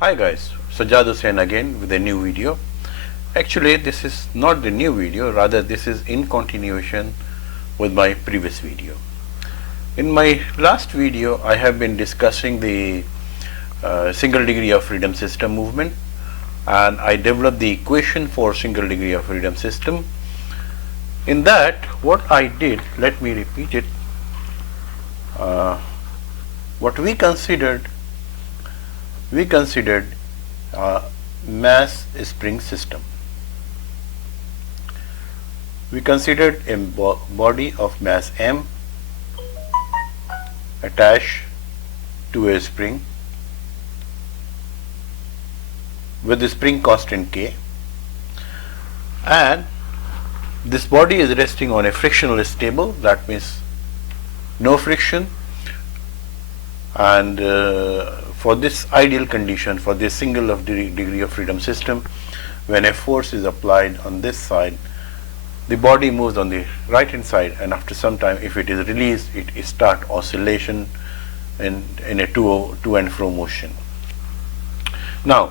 Hi guys, Sajjad Hussain again with a new video. Actually, this is not the new video, rather this is in continuation with my previous video. In my last video, I have been discussing the single degree of freedom system movement, and I developed the equation for single degree of freedom system. In that, what I did, let me repeat it, what we considered mass spring system. We considered a body of mass m attached to a spring with the spring constant k, and this body is resting on a frictionless table, that means no friction, and for this ideal condition, for this single degree of freedom system, when a force is applied on this side, the body moves on the right hand side, and after some time, if it is released, it starts oscillation in a to and fro motion. Now,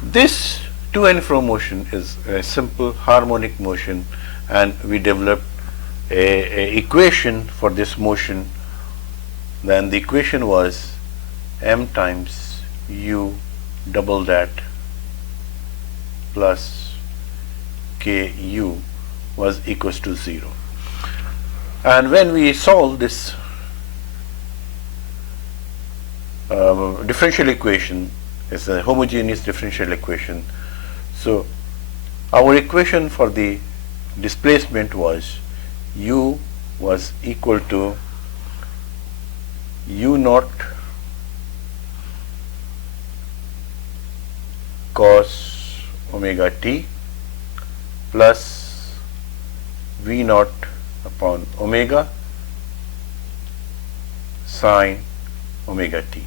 this to and fro motion is a simple harmonic motion, and we developed a equation for this motion. Then the equation was m times u double dat plus ku was equals to 0. And when we solve this differential equation, is a homogeneous differential equation, so our equation for the displacement was u was equal to u naught cos omega t plus v naught upon omega sine omega t.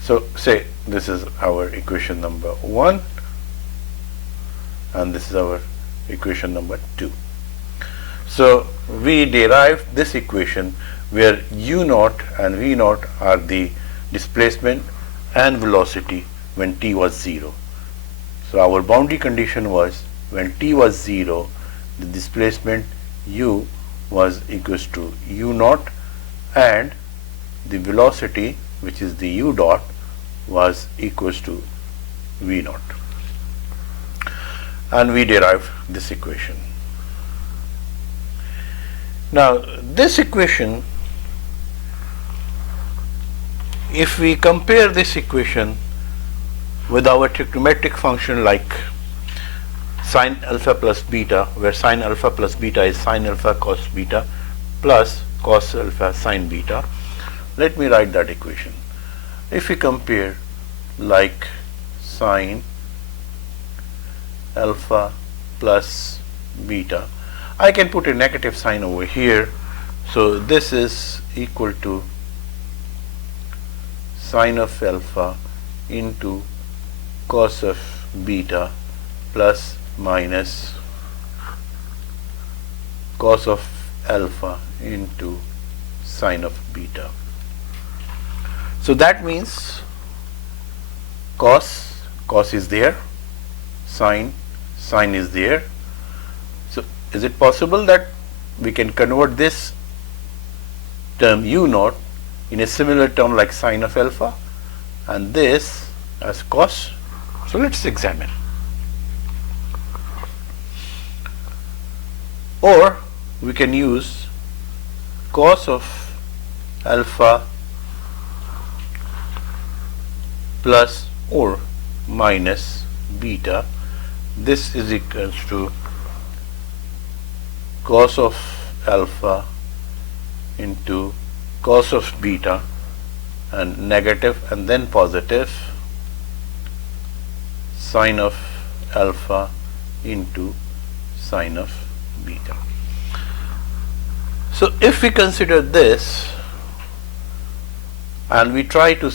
So say this is our equation number 1, and this is our equation number 2. So we derived this equation where u naught and v naught are the displacement and velocity when t was 0. So our boundary condition was when t was 0, the displacement u was equals to u naught, and the velocity, which is the u dot, was equals to v naught. And we derived this equation. Now, this equation, if we compare this equation with our trigonometric function like sine alpha plus beta, where sine alpha plus beta is sine alpha cos beta plus cos alpha sine beta, let me write that equation. If we compare like sine alpha plus beta, I can put a negative sign over here, so this is equal to sine of alpha into cos of beta plus minus cos of alpha into sine of beta. So that means cos is there, sine is there. So is it possible that we can convert this term u naught in a similar term like sine of alpha, and this as cos? So let's examine. Or we can use cos of alpha plus or minus beta. This is equals to cos of alpha into cos of beta, and negative and then positive sine of alpha into sine of beta. So if we consider this and we try to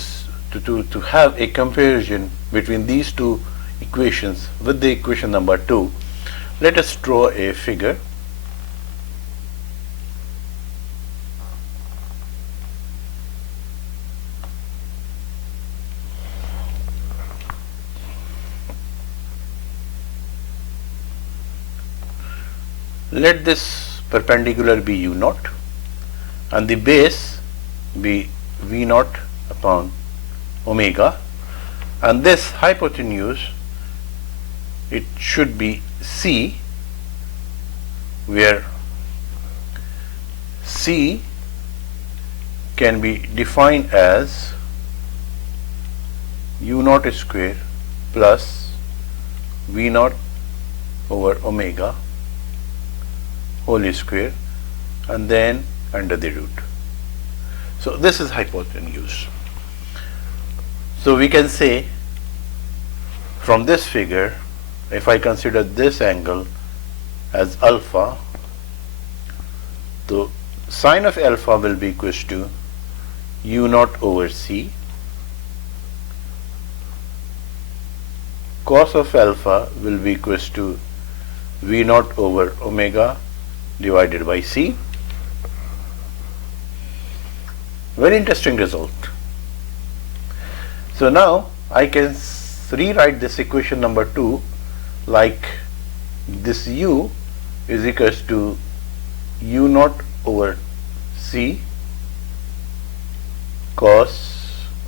have a comparison between these two equations with the equation number 2, let us draw a figure. let this perpendicular be u naught and the base be v naught upon omega, and this hypotenuse, it should be c, where c can be defined as u naught square plus v naught over omega whole square and then under the root. So this is hypotenuse. So we can say from this figure, if I consider this angle as alpha, so sine of alpha will be equals to u naught over c, cos of alpha will be equals to v naught over omega divided by c. Very interesting result. So now I can rewrite this equation number 2 like this u is equals to u naught over c cos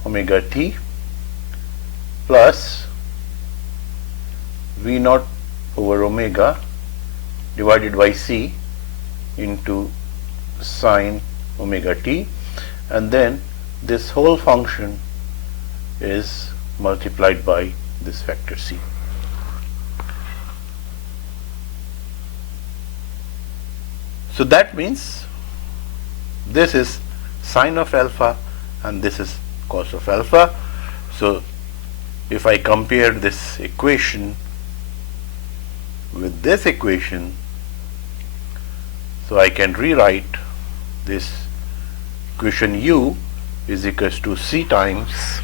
omega t plus v naught over omega divided by c into sine omega t, and then this whole function is multiplied by this factor c. So that means this is sine of alpha and this is cos of alpha. So if I compare this equation with this equation, so I can rewrite this equation u is equals to c times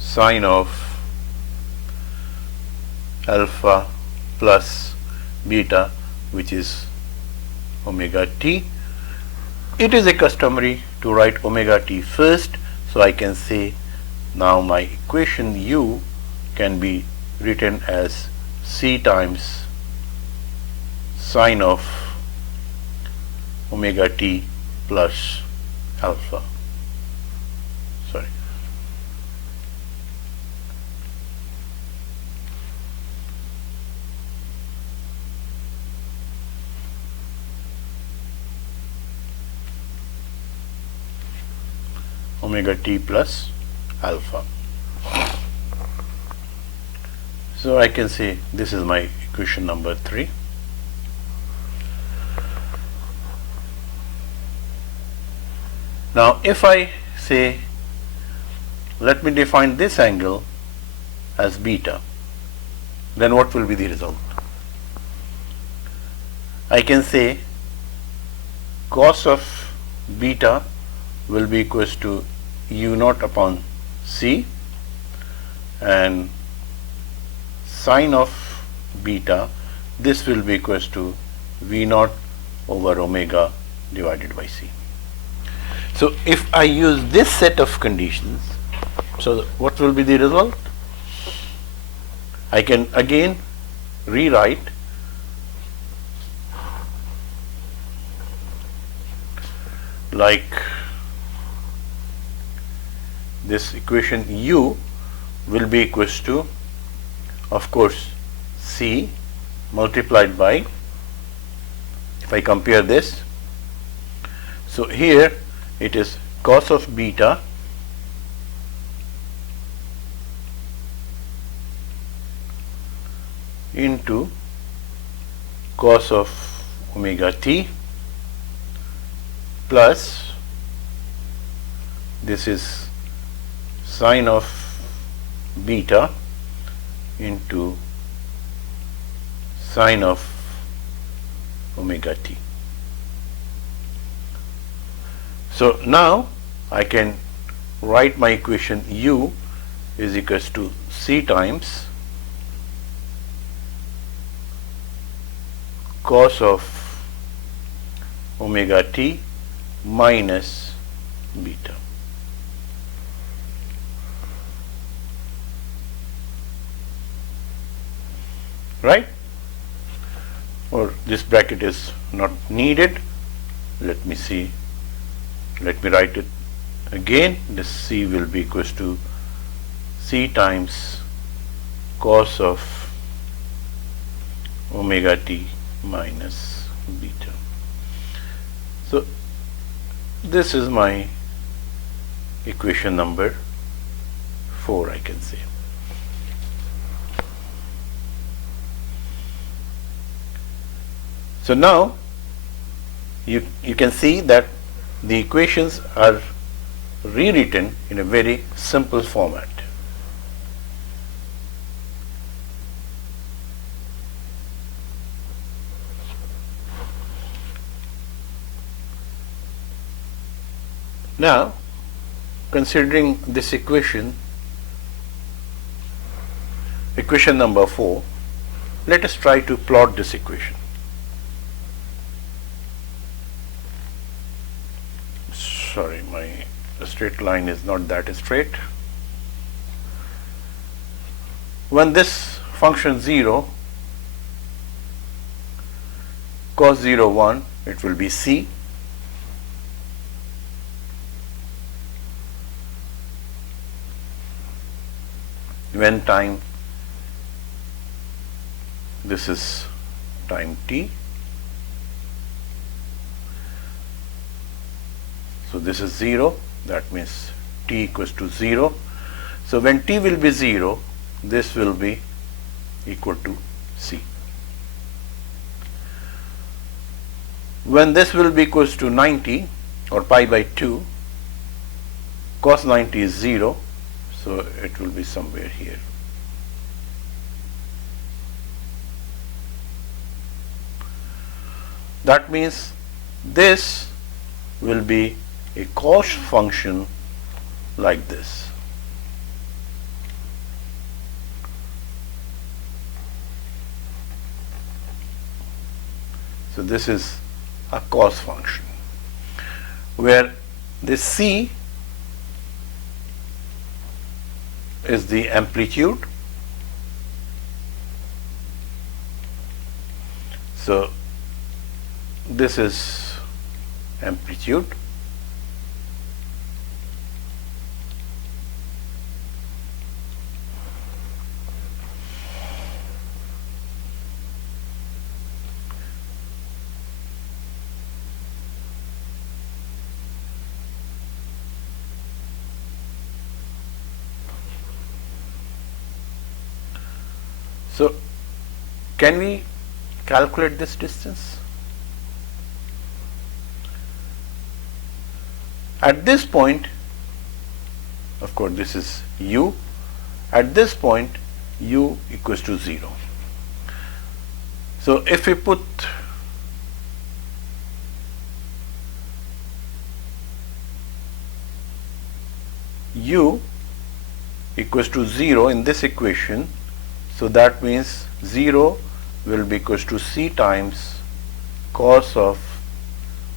sine of alpha plus beta, which is omega t. It is a customary to write omega t first, so I can say now my equation u can be written as c times sine of omega t plus alpha. Sorry. Omega t plus alpha. So I can say this is my equation number 3. Now if I say let me define this angle as beta, then what will be the result? I can say cos of beta will be equals to u naught upon c, and sine of beta, this will be equals to v naught over omega divided by c. So if I use this set of conditions, so what will be the result? I can again rewrite like this equation u will be equals to, of course, c multiplied by, if I compare this, so here it is cos of beta into cos of omega t plus this is sine of beta into sine of omega t. So now I can write my equation u is equals to c times cos of omega t minus beta. right? Or this bracket is not needed. Let me see. Let me write it again. This C will be equals to C times cos of omega t minus beta. So this is my equation number 4, I can say. So now you can see that the equations are rewritten in a very simple format. Now, considering this equation number 4, let us try to plot this equation. Sorry, my straight line is not that straight. When this function 0, cos 0, 1, it will be C. When time, this is time t, so this is 0, that means t equals to 0. So when t will be 0, this will be equal to C. When this will be equals to 90 or pi by 2, cos 90 is 0, so it will be somewhere here. That means this will be a cos function like this. So this is a cos function, where this C is the amplitude. So this is amplitude. So can we calculate this distance? At this point, of course this is u, at this point u equals to 0. So if we put u equals to 0 in this equation, so that means 0 will be equals to C times cos of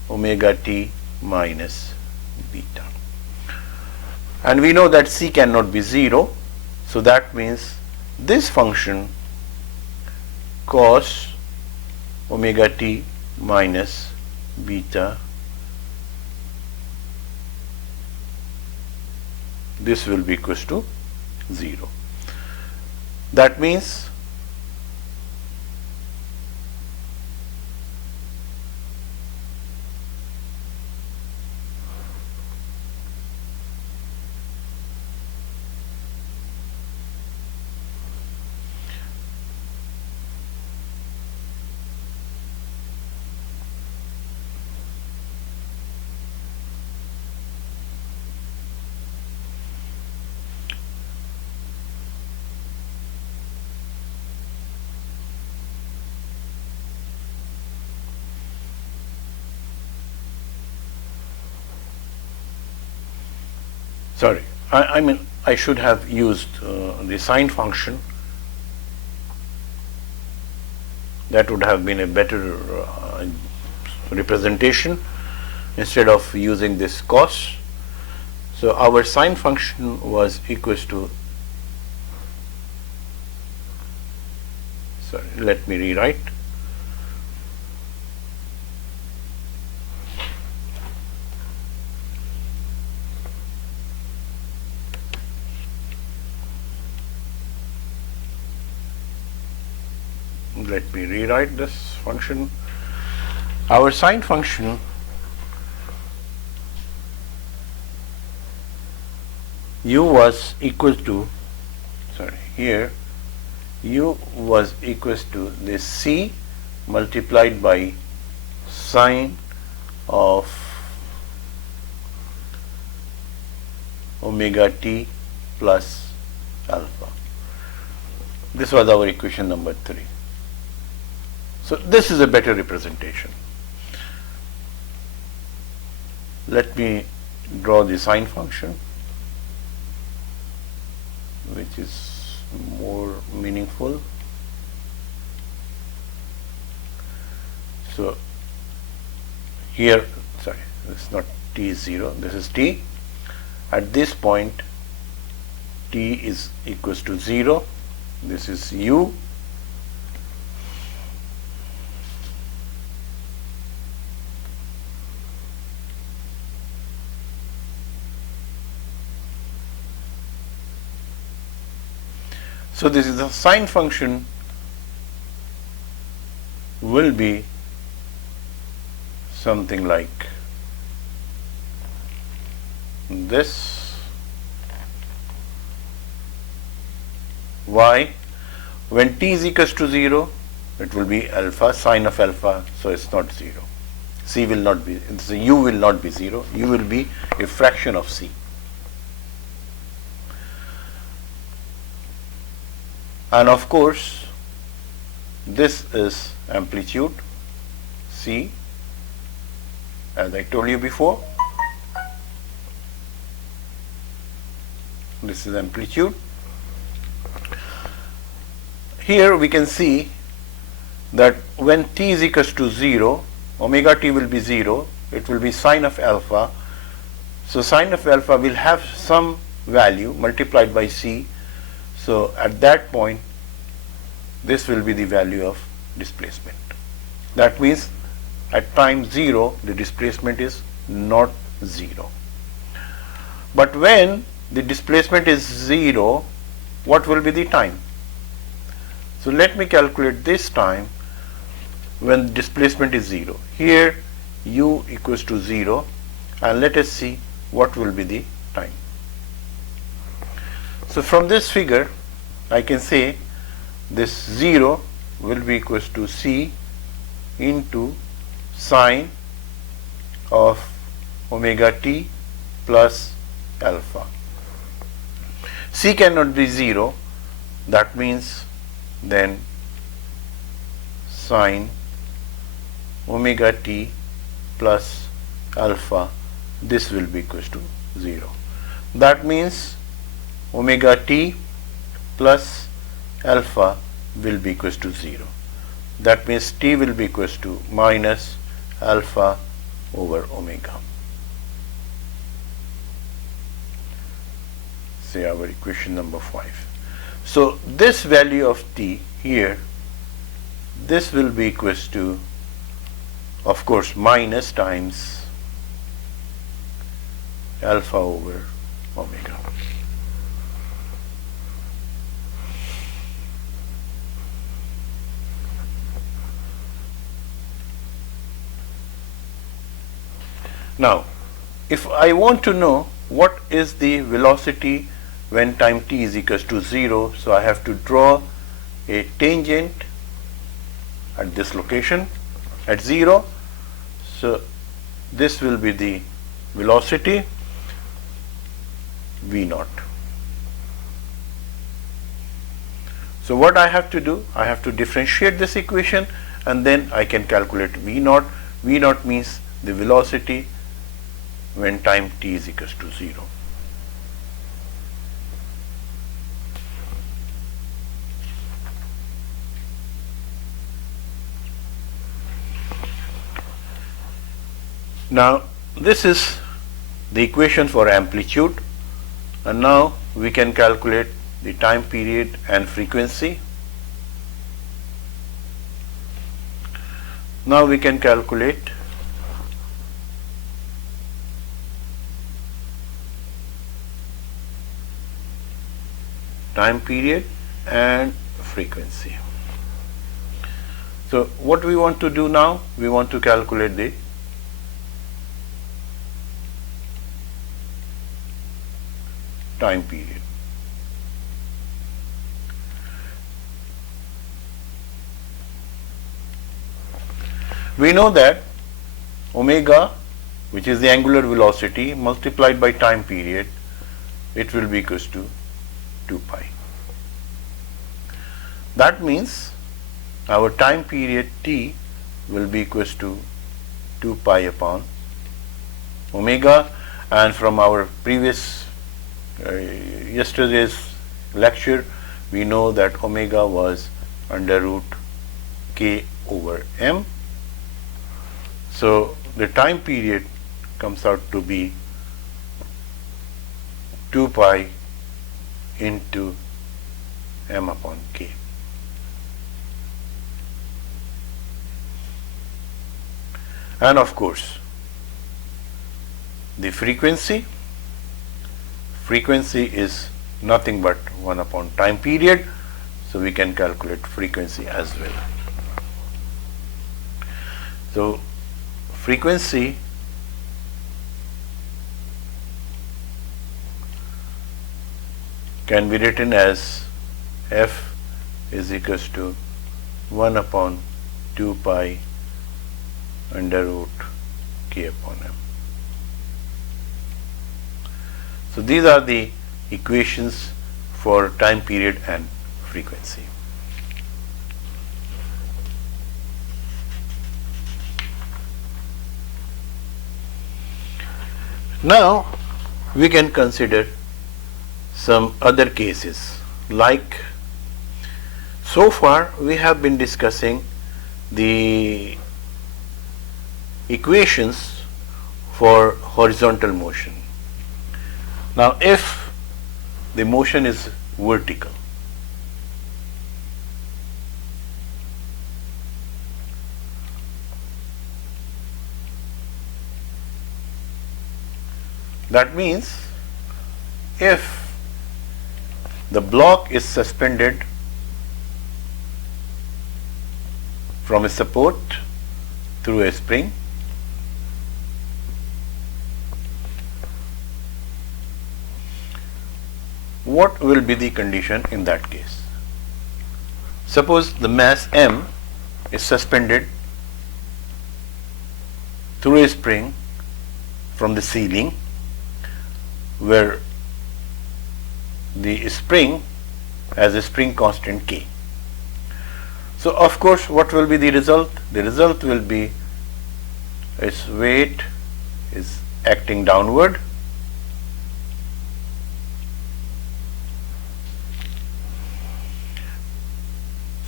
omega t minus beta. And we know that C cannot be 0, so that means this function cos omega t minus beta, this will be equals to 0. That means sorry, I mean I should have used the sine function. That would have been a better representation instead of using this cos. So our sine function was equals to, sorry, let me rewrite. Let me rewrite this function. Our sine function u was equal to, sorry, here u was equals to this c multiplied by sine of omega t plus alpha. This was our equation number 3. So this is a better representation. Let me draw the sine function, which is more meaningful. So here, sorry, this is not t is 0, this is t. At this point t is equals to 0, this is u. So this is the sine function will be something like this. Why? When t is equals to 0, it will be alpha, sine of alpha, so it's not 0. C will not be, so u will not be 0, u will be a fraction of c. And of course, this is amplitude c, as I told you before. This is amplitude. Here we can see that when t is equals to 0, omega t will be 0, it will be sine of alpha. So sine of alpha will have some value multiplied by c. So at that point, this will be the value of displacement. That means at time 0, the displacement is not 0. But when the displacement is 0, what will be the time? So let me calculate this time when displacement is 0. Here u equals to 0, and let us see what will be the time. So from this figure, I can say this 0 will be equals to c into sine of omega t plus alpha. C cannot be 0, that means then sine omega t plus alpha, this will be equals to 0. That means omega t plus alpha will be equals to 0. That means t will be equals to minus alpha over omega. Say our equation number 5. So this value of t here, this will be equals to, of course, minus times alpha over omega. Now, if I want to know what is the velocity when time t is equals to 0, so I have to draw a tangent at this location at 0. So this will be the velocity v0. So what I have to do, I have to differentiate this equation and then I can calculate v0. v0 means the velocity when time t is equals to 0. Now this is the equation for amplitude, and now we can calculate the time period and frequency. Now we can calculate time period and frequency. So what we want to do now, we want to calculate the time period. We know that omega, which is the angular velocity, multiplied by time period, it will be equals to 2 pi. That means our time period t will be equals to 2 pi upon omega, and from our previous yesterday's lecture we know that omega was under root k over m. So the time period comes out to be 2 pi into m upon k. And of course the frequency is nothing but 1 upon time period, so we can calculate frequency as well. So frequency can be written as f is equals to 1 upon 2 pi under root k upon m. So these are the equations for time period and frequency. Now we can consider some other cases, like so far we have been discussing the equations for horizontal motion. Now if the motion is vertical, that means if the block is suspended from a support through a spring, what will be the condition in that case? Suppose the mass m is suspended through a spring from the ceiling, where the spring has a spring constant k. So of course what will be the result? The result will be its weight is acting downward,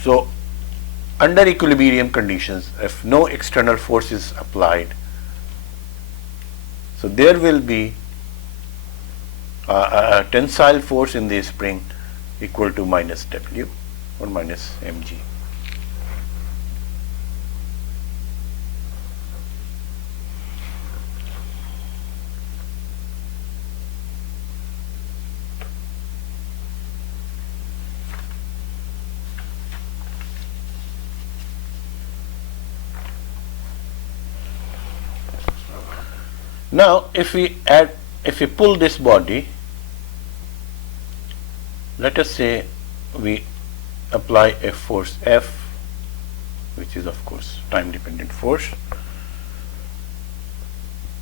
so under equilibrium conditions, if no external force is applied, so there will be a tensile force in the spring equal to minus W or minus mg. Now if we pull this body, let us say we apply a force F, which is of course time dependent force.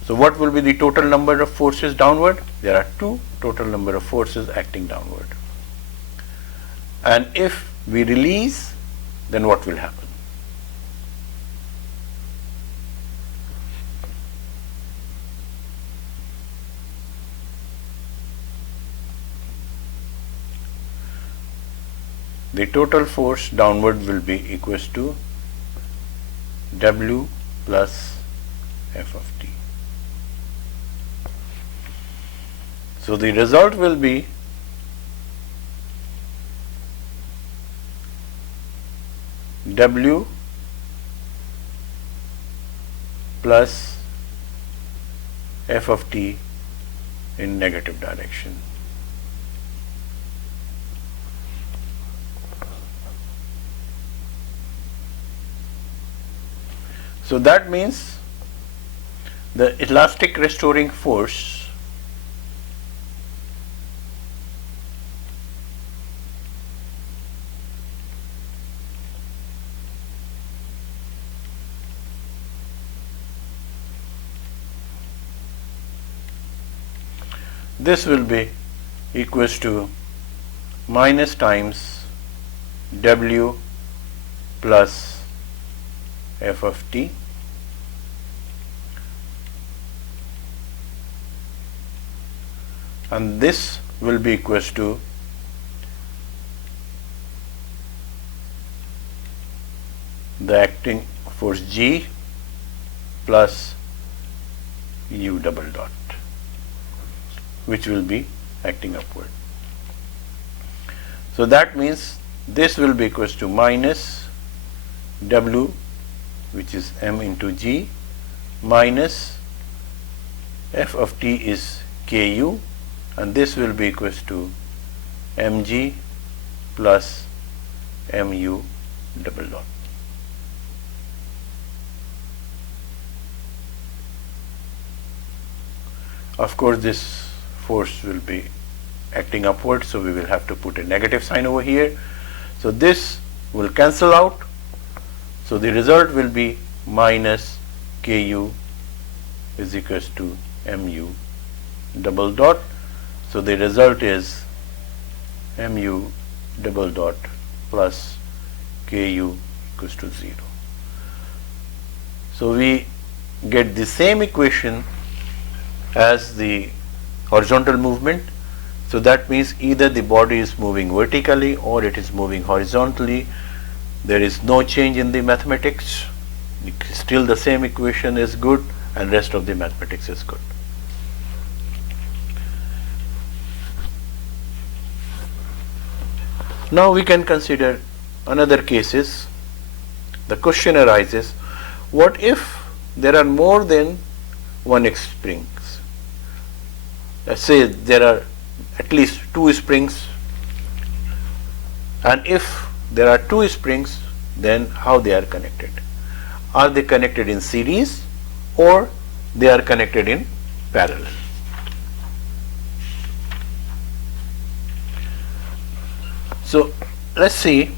So what will be the total number of forces downward? There are two total number of forces acting downward. And if we release, then what will happen? The total force downward will be equals to W plus F of t. So the result will be W plus f of t in negative direction. So that means the elastic restoring force this will be equals to minus times W plus f of t and this will be equals to the acting force G plus U double dot, which will be acting upward. So that means this will be equals to minus W, which is m into G, minus f of t is Ku, and this will be equals to mg plus mu double dot. Of course, this force will be acting upward, so we will have to put a negative sign over here. So this will cancel out. So the result will be minus Ku is equals to mu double dot. So the result is mu double dot plus Ku equals to 0. So we get the same equation as the horizontal movement. So that means either the body is moving vertically or it is moving horizontally. There is no change in the mathematics. Still the same equation is good and rest of the mathematics is good. Now we can consider another cases. The question arises, what if there are more than one springs? Let's say there are at least 2 springs, and if there are 2 springs, then how they are connected? Are they connected in series or they are connected in parallel? So let's see.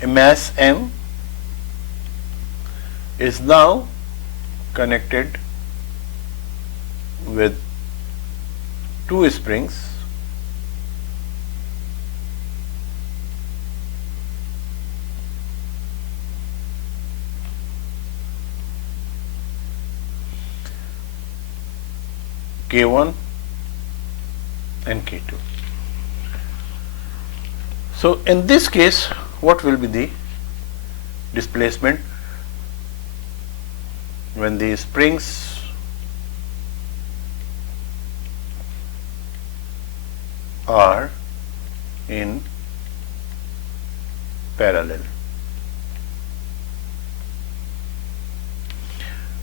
A mass m is now connected with 2 springs K1 and K2. So in this case, what will be the displacement when the springs are in parallel?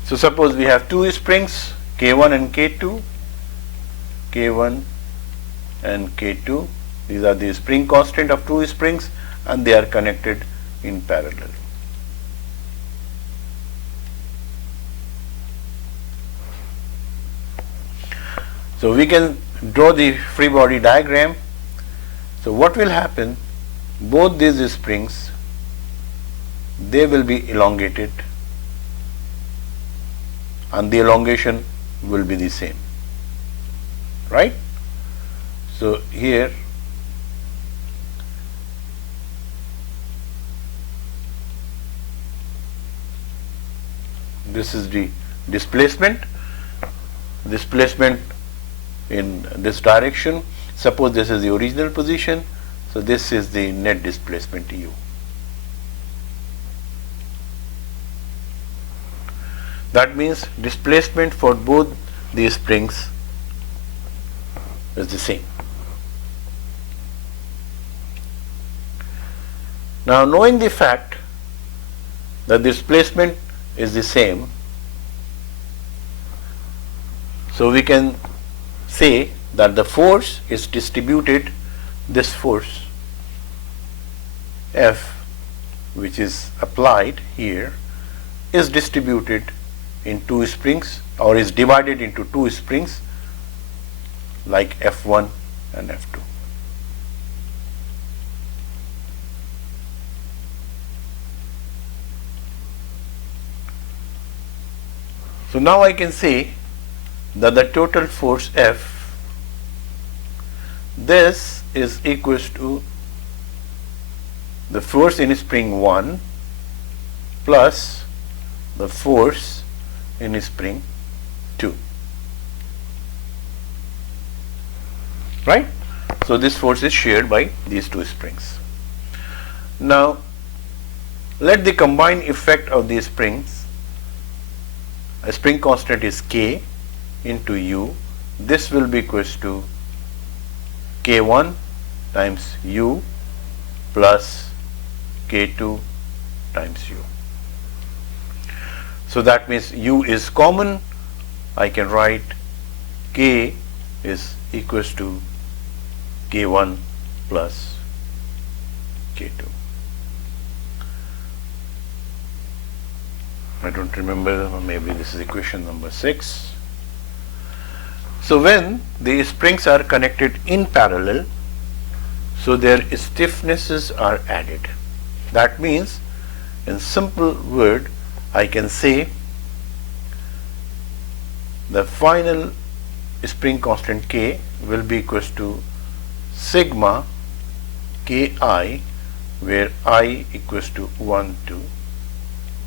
So suppose we have 2 springs, K1 and K2, K1 and K2. These are the spring constant of 2 springs and they are connected in parallel. So we can draw the free body diagram. So what will happen? Both these springs, they will be elongated and the elongation will be the same, right? So here this is the displacement in this direction. Suppose this is the original position, so this is the net displacement u. That means displacement for both these springs is the same. Now, knowing the fact that displacement is the same, so we can say that the force is distributed, this force F which is applied here is distributed in two springs, or is divided into two springs like F1 and F2. So now I can say that the total force F, this is equals to the force in spring 1 plus the force in spring 2. Right? So this force is shared by these two springs. Now let the combined effect of these springs, a spring constant is K into U, this will be equals to K1 times U plus K2 times U. So that means U is common. I can write K is equals to K1 plus K2. I don't remember, maybe this is equation number 6. So when the springs are connected in parallel, so their stiffnesses are added. That means, in simple word, I can say the final spring constant K will be equals to sigma Ki, where I equals to 1 to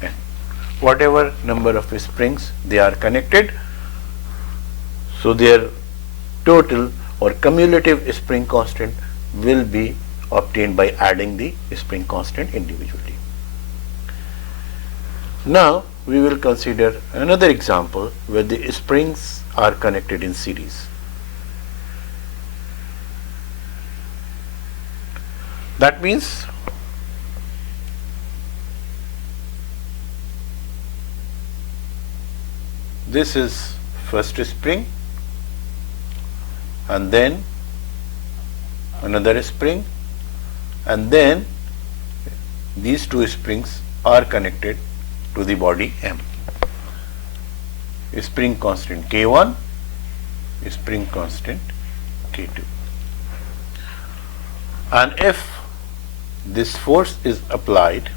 n. Whatever number of springs they are connected, so their total or cumulative spring constant will be obtained by adding the spring constant individually. Now we will consider another example where the springs are connected in series. That means this is first spring, and then another spring, and then these two springs are connected to the body M. Spring constant K1, spring constant K2. And if this force is applied,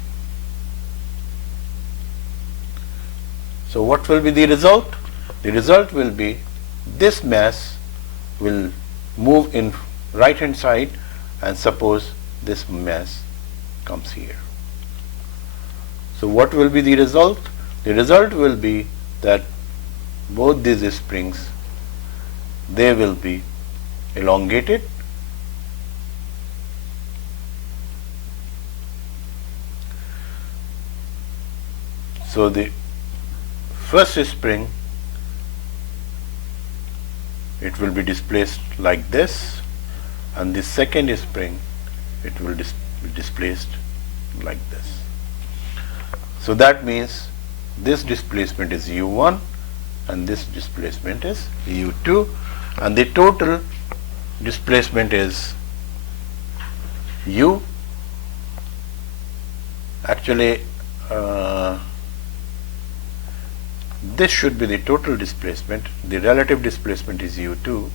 so what will be the result? The result will be this mass will move in right hand side, and suppose this mass comes here. So what will be the result? The result will be that both these springs, they will be elongated, so the first spring, it will be displaced like this, and the second spring, it will be displaced like this. So that means this displacement is U1 and this displacement is U2, and the total displacement is U. Actually, this should be the total displacement. The relative displacement is U2.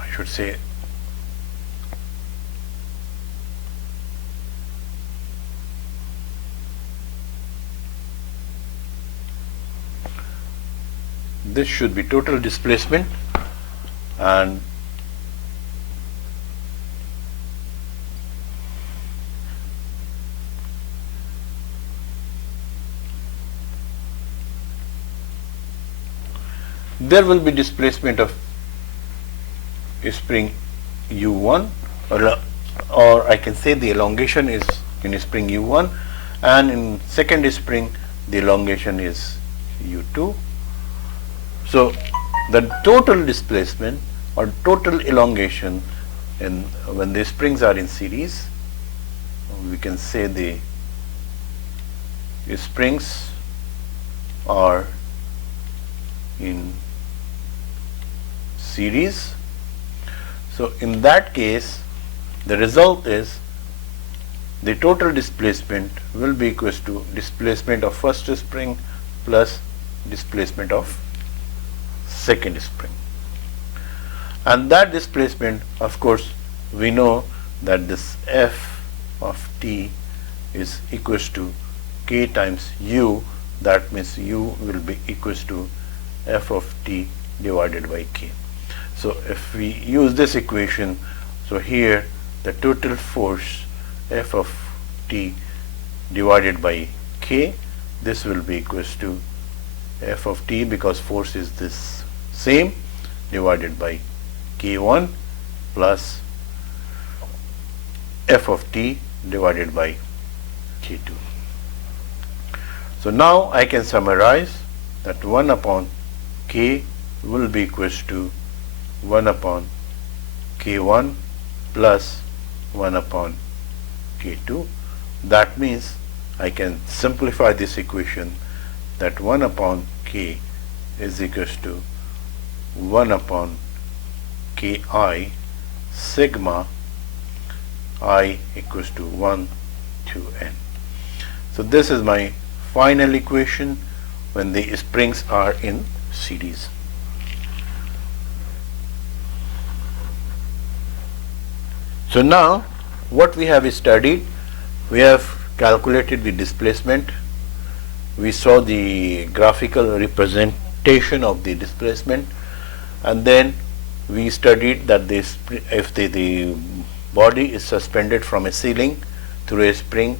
I should say this should be total displacement, and there will be displacement of spring U1, or I can say the elongation is in spring U1, and in second spring the elongation is U2. So the total displacement or total elongation when the springs are in series, we can say the springs are in series. So in that case, the result is the total displacement will be equals to displacement of first spring plus displacement of second spring. And that displacement, of course, we know that this F of t is equals to k times u. That means u will be equals to F of t divided by k. So if we use this equation, so here the total force F of t divided by k, this will be equals to F of t, because force is this same, divided by k1 plus F of t divided by k2. So now I can summarize that 1 upon k will be equals to 1 upon k1 plus 1 upon k2. That means I can simplify this equation that 1 upon k is equals to 1 upon ki sigma I equals to 1 to n. So this is my final equation when the springs are in series. So now what we have studied, we have calculated the displacement, we saw the graphical representation of the displacement, and then we studied that if the body is suspended from a ceiling through a spring,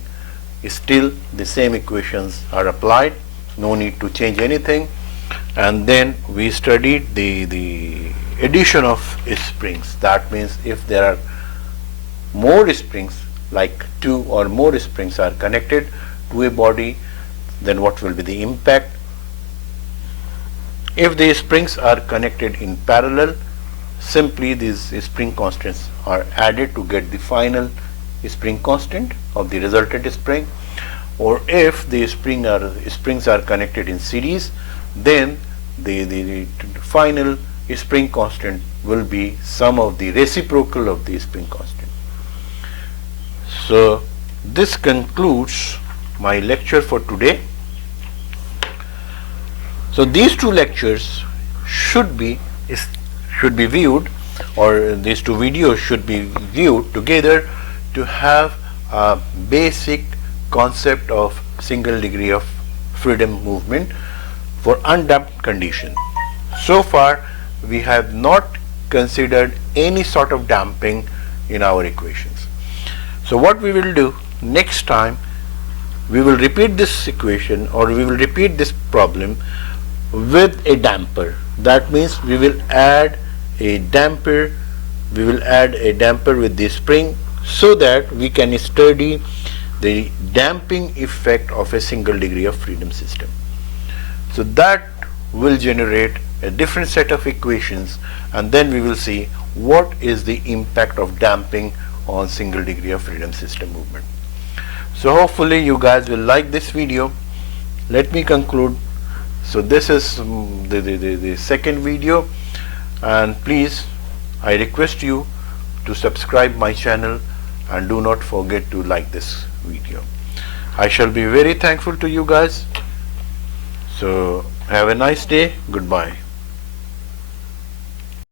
still the same equations are applied, no need to change anything. And then we studied the addition of springs. That means if there are more springs, like 2 or more springs are connected to a body, then what will be the impact? If the springs are connected in parallel, simply these spring constants are added to get the final spring constant of the resultant spring. Or if the springs are connected in series, then the final spring constant will be sum of the reciprocal of the spring constant. So this concludes my lecture for today. So these two lectures should be viewed, or these two videos should be viewed together to have a basic concept of single degree of freedom movement for undamped condition. So far we have not considered any sort of damping in our equations. So what we will do next time, we will repeat this equation, or we will repeat this problem with a damper. That means we will add a damper with the spring, so that we can study the damping effect of a single degree of freedom system. So that will generate a different set of equations, and then we will see what is the impact of damping on single degree of freedom system movement. So hopefully you guys will like this video. Let me conclude. So this is the second video, and please, I request you to subscribe my channel and do not forget to like this video. I shall be very thankful to you guys. So have a nice day. Goodbye.